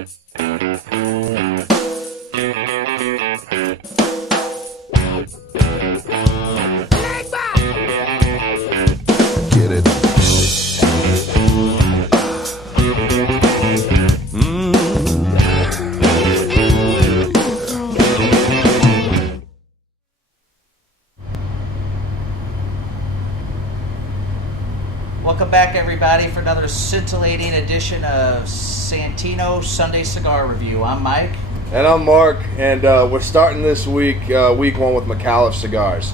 Get it. Welcome back, everybody, for another scintillating edition of Santino Sunday Cigar Review. I'm Mike. And I'm Mark, and we're starting this week, week one, with Micallef Cigars.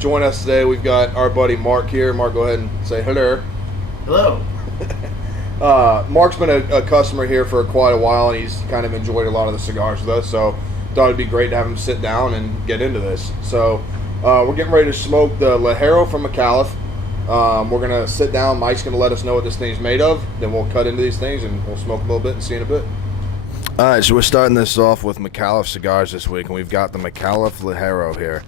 Join us today. We've got our buddy Mark here. Mark, go ahead and say hello. Hello. Mark's been a customer here for quite a while, and he's kind of enjoyed a lot of the cigars with us, so thought it'd be great to have him sit down and get into this. So we're getting ready to smoke the Ligero from Micallef. We're going to sit down. Mike's going to let us know what this thing's made of. Then we'll cut into these things, and we'll smoke a little bit and see in a bit. All right, so we're starting this off with Micallef Cigars this week, and we've got the Micallef Ligero here.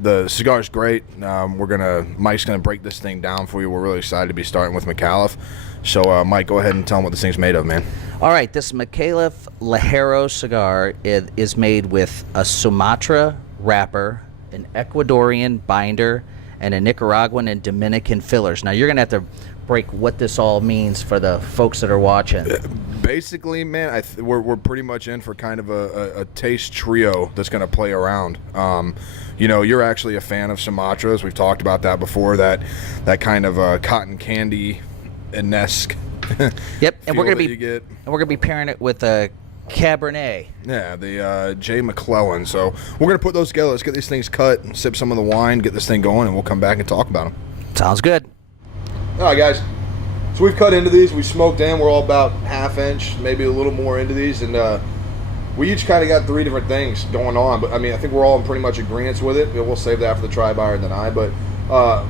The cigar's great. Mike's gonna break this thing down for you. We're really excited to be starting with Micallef. So, Mike, go ahead and tell them what this thing's made of, man. All right, this Micallef Ligero cigar is made with a Sumatra wrapper, an Ecuadorian binder, and a Nicaraguan and Dominican fillers. Now, you're going to have to break what this all means for the folks that are watching. Basically, man, we're pretty much in for kind of a taste trio that's going to play around. You know, you're actually a fan of Sumatras. We've talked about that before, that kind of cotton candy-esque Yep, and we're going to be pairing it with a Cabernet. Yeah, the J.McClelland. So we're going to put those together. Let's get these things cut and sip some of the wine, get this thing going, and we'll come back and talk about them. Sounds good. All right, guys. So we've cut into these. We smoked in. We're all about half inch, maybe a little more into these. And we each kind of got three different things going on. But, I mean, I think we're all in pretty much agreement with it. We'll save that for the try, buy, or deny. But,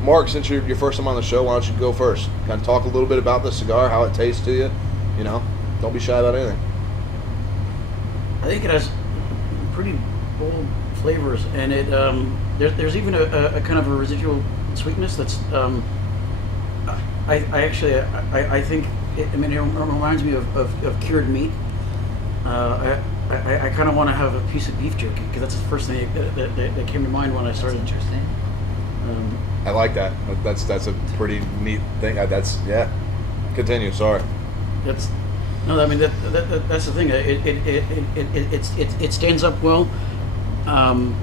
Mark, since you're your first time on the show, why don't you go first? Kind of talk a little bit about the cigar, how it tastes to you. You know, don't be shy about anything. I think it has pretty bold flavors, and it there's even a kind of a residual sweetness that's I think it reminds me of cured meat. I kind of want to have a piece of beef jerky, because that's the first thing that came to mind when I started. That's interesting. I like that. That's a pretty neat thing. Yeah. Continue. Sorry. That's the thing. It stands up well. I'm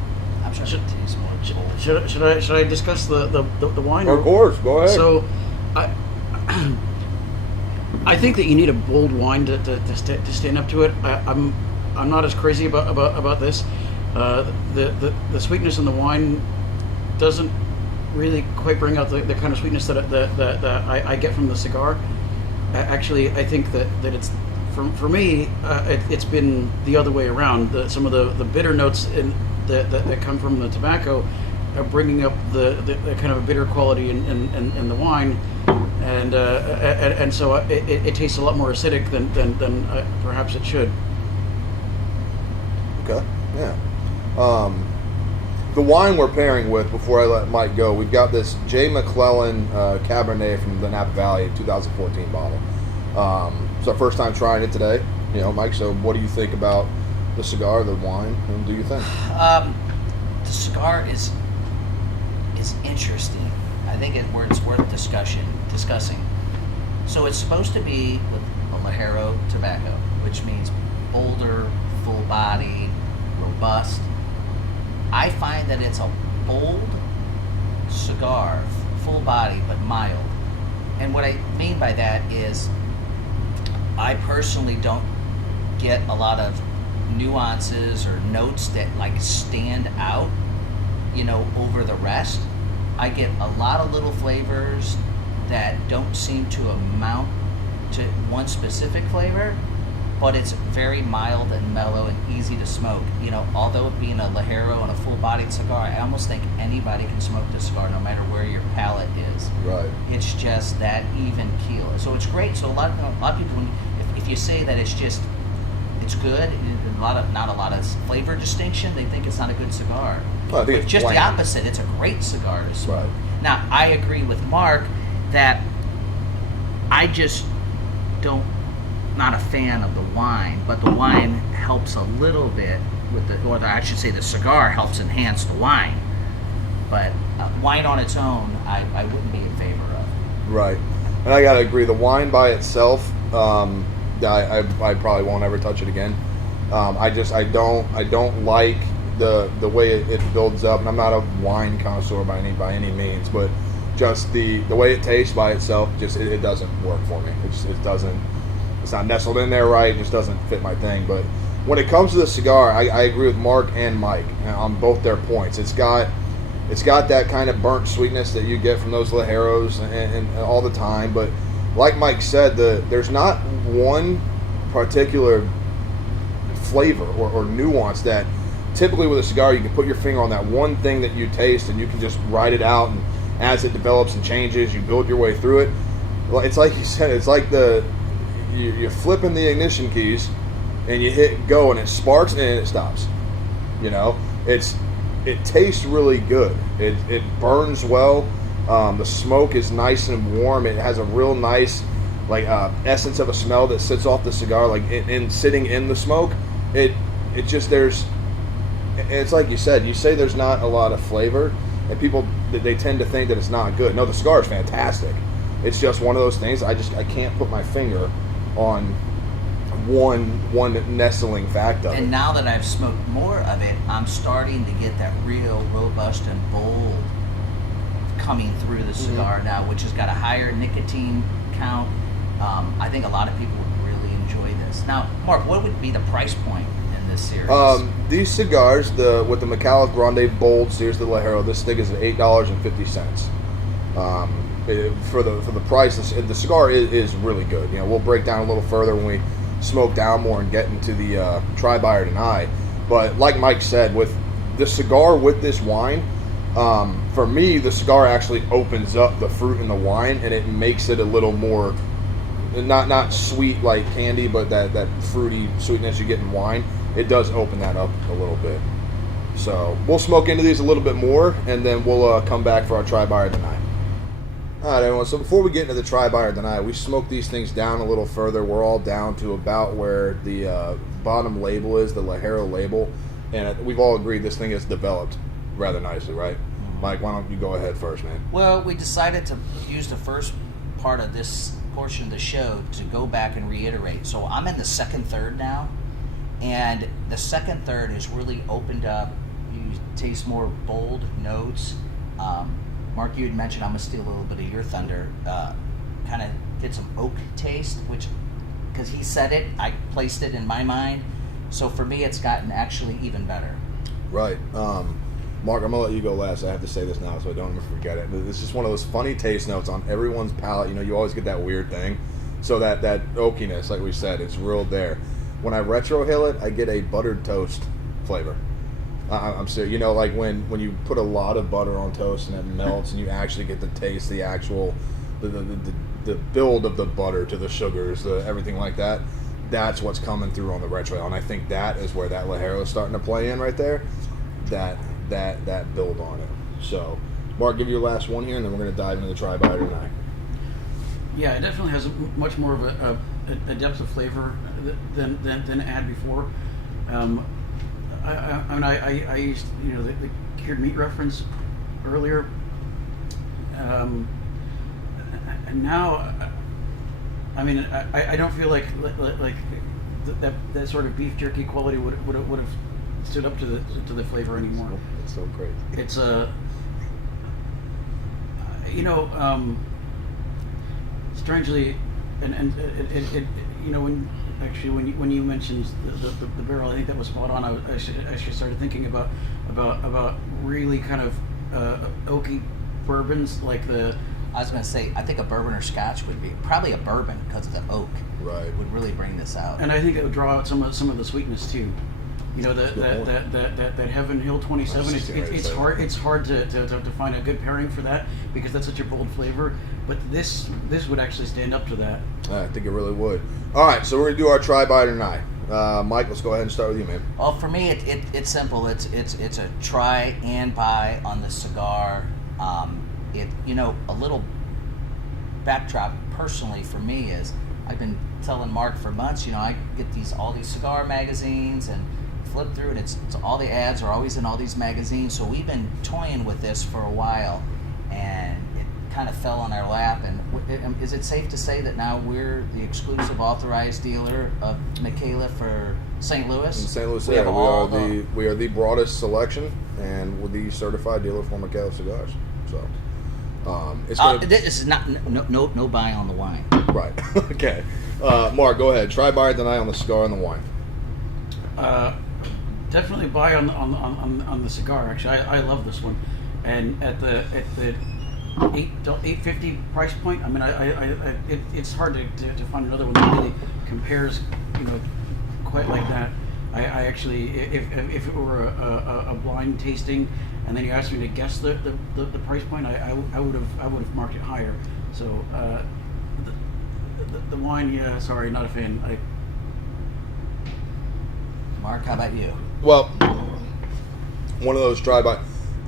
sure it tastes more. Should I discuss the wine? Of course. Go ahead. So, I think that you need a bold wine to stand up to it. I'm not as crazy about this. The sweetness in the wine doesn't really quite bring out the kind of sweetness that I get from the cigar. Actually, I think that it's for me. It's been the other way around. Some of the bitter notes that come from the tobacco are bringing up the kind of a bitter quality in the wine, and so it tastes a lot more acidic than perhaps it should. Okay. Yeah. The wine we're pairing with, before I let Mike go, we've got this J.McClelland Cabernet from the Napa Valley 2014 bottle. It's our first time trying it today, you know, Mike. So, what do you think about the cigar, the wine, and do you think? The cigar is interesting. I think it's worth discussing. So it's supposed to be with a Ligero tobacco, which means bolder, full body, robust. I find that it's a bold cigar, full body, but mild. And what I mean by that is I personally don't get a lot of nuances or notes that like stand out, you know, over the rest. I get a lot of little flavors that don't seem to amount to one specific flavor, but it's very mild and mellow and easy to smoke. You know, although it being a Ligero and a full-bodied cigar, I almost think anybody can smoke this cigar no matter where your palate is. Right. It's just that even keel. So it's great. So a lot of people, if you say that it's good, not a lot of flavor distinction, they think it's not a good cigar. Well, I think it's just bland. the opposite. It's a great cigar to smoke. Right. Now, I agree with Mark that I just don't not a fan of the wine, but the wine helps a little bit with I should say the cigar helps enhance the wine. But wine on its own, I wouldn't be in favor of. Right. And I gotta agree, the wine by itself, I probably won't ever touch it again. I don't like the way it builds up, and I'm not a wine connoisseur by any means, but just the way it tastes by itself, it doesn't work for me. It's not nestled in there right. It just doesn't fit my thing. But when it comes to the cigar, I agree with Mark and Mike on both their points. It's got that kind of burnt sweetness that you get from those Ligeros and all the time. But like Mike said, there's not one particular flavor or nuance that typically with a cigar you can put your finger on that one thing that you taste and you can just ride it out, and as it develops and changes, you build your way through it. Well, it's like you said, it's like you're flipping the ignition keys and you hit go and it sparks and it stops. You know, it tastes really good. It burns well. The smoke is nice and warm. It has a real nice essence of a smell that sits off the cigar, in sitting in the smoke. It's like you said. You say there's not a lot of flavor, and people they tend to think that it's not good. No, the cigar is fantastic. It's just one of those things. I can't put my finger on one nestling fact of it. And now that I've smoked more of it, I'm starting to get that real robust and bold coming through the cigar now, which has got a higher nicotine count. I think a lot of people would really enjoy this. Now, Mark, what would be the price point in this series? These cigars, with the Micallef Grande Bold series, the Ligero, this thing is at $8.50. For the price, the cigar is really good. You know, we'll break down a little further when we smoke down more and get into the try, buy, or deny. But like Mike said, with the cigar with this wine, for me, the cigar actually opens up the fruit in the wine, and it makes it a little more, not sweet like candy, but that fruity sweetness you get in wine. It does open that up a little bit. So we'll smoke into these a little bit more, and then we'll come back for our try, buy, or deny. All right, everyone. So before we get into the try, buy, or deny, we smoked these things down a little further. We're all down to about where the bottom label is, the Ligero label, and we've all agreed this thing is developed rather nicely, right? Mike, why don't you go ahead first, man? Well, we decided to use the first part of this portion of the show to go back and reiterate. So I'm in the second third now, and the second third has really opened up. You taste more bold notes. Mark, you had mentioned, I'm going to steal a little bit of your thunder, kind of get some oak taste, which, because he said it, I placed it in my mind. So for me, it's gotten actually even better. Right. Mark, I'm going to let you go last. I have to say this now so I don't ever forget it. It's just one of those funny taste notes on everyone's palate. You know, you always get that weird thing. So that oakiness, like we said, it's real there. When I retrohale it, I get a buttered toast flavor. I'm serious. You know, like when you put a lot of butter on toast and it melts and you actually get to taste the actual the build of the butter to the sugars, everything like that. That's what's coming through on the retrohale, and I think that is where that Ligero is starting to play in right there. That build on it. So, Mark, give you your last one here, and then we're going to dive into the try, buy, or deny. Yeah, it definitely has much more of a depth of flavor than it had before. I used the cured meat reference earlier, and now I don't feel like that sort of beef jerky quality would have stood up to the flavor anymore. It's so great. It's strangely, and when you mentioned the barrel, I think that was spot on. I actually started thinking about really kind of oaky bourbons like the. I was going to say, I think a bourbon or scotch would be probably a bourbon because of the oak. Right. Would really bring this out. And I think it would draw out some of the sweetness too. You know, that Heaven Hill 27. It's hard to find a good pairing for that because that's such a bold flavor. But this would actually stand up to that. I think it really would. All right, so we're gonna do our try, buy, or deny. Mike, let's go ahead and start with you, man. Well, for me, it's simple. It's a try and buy on the cigar. A little backdrop personally for me is I've been telling Mark for months, I get all these cigar magazines and flip through, and it's all the ads are always in all these magazines. So we've been toying with this for a while, and it kind of fell on our lap. And is it safe to say that now we're the exclusive authorized dealer of Micallef for St. Louis? In St. Louis We area, have we are the broadest selection, and we're the certified dealer for Micallef cigars. So it's gonna, this is not no buy on the wine. right. Okay, Mark, go ahead. Try buy or deny on the cigar and the wine. Definitely buy on the cigar. Actually, I love this one, and at the $8.50 price point. I mean, it's hard to find another one that really compares, quite like that. I actually, if it were a blind tasting, and then you asked me to guess the price point, I would have marked it higher. So the wine, yeah, sorry, not a fan. Mark, how about you? Well, one of those try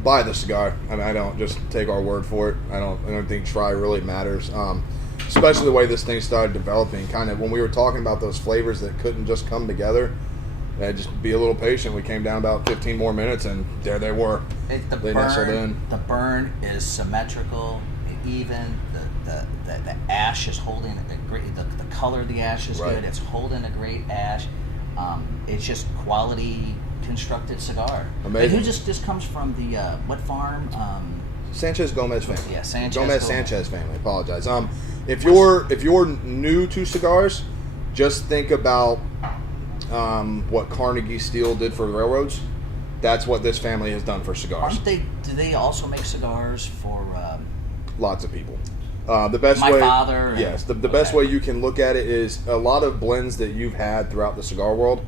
buy the cigar. I mean, I don't just take our word for it. I don't think try really matters. Especially the way this thing started developing. Kind of when we were talking about those flavors that couldn't just come together. Just be a little patient. We came down about 15 more minutes, and there they were. They nestled in. The burn is symmetrical, even. The ash is holding a great. The color of the ash is Right. good. It's holding a great ash. It's just quality constructed cigar. Amazing. And this comes from the what farm? Sanchez Gomez family. Yeah, Sanchez Gomez Gomez. Sanchez family. I apologize. If you're new to cigars, just think about what Carnegie Steel did for railroads. That's what this family has done for cigars. Do they also make cigars for? Lots of people. The best My way, father and- yes, the best way you can look at it is a lot of blends that you've had throughout the cigar world.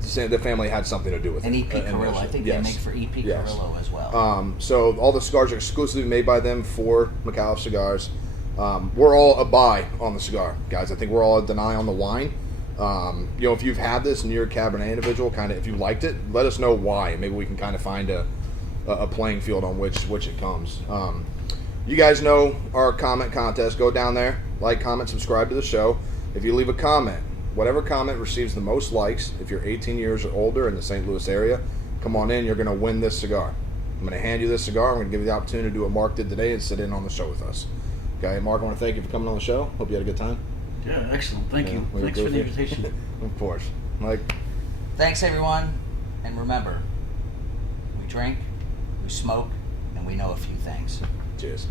The family had something to do with And it. EP Carrillo. I think they make for EP Yes. Carrillo as well. So all the cigars are exclusively made by them for Micallef cigars. We're all a buy on the cigar, guys. I think we're all a deny on the wine. If you've had this and you're a Cabernet individual, kind of if you liked it, let us know why. Maybe we can kind of find a playing field on which it comes. You guys know our comment contest. Go down there, like, comment, subscribe to the show. If you leave a comment, whatever comment receives the most likes, if you're 18 years or older in the St. Louis area, come on in. You're going to win this cigar. I'm going to hand you this cigar. I'm going to give you the opportunity to do what Mark did today and sit in on the show with us. Okay, Mark, I want to thank you for coming on the show. Hope you had a good time. Yeah, excellent. Thank you. we were Thanks for the goofy. invitation. Of course. Mike? Thanks, everyone. And remember, we drink, we smoke, and we know a few things. Cheers.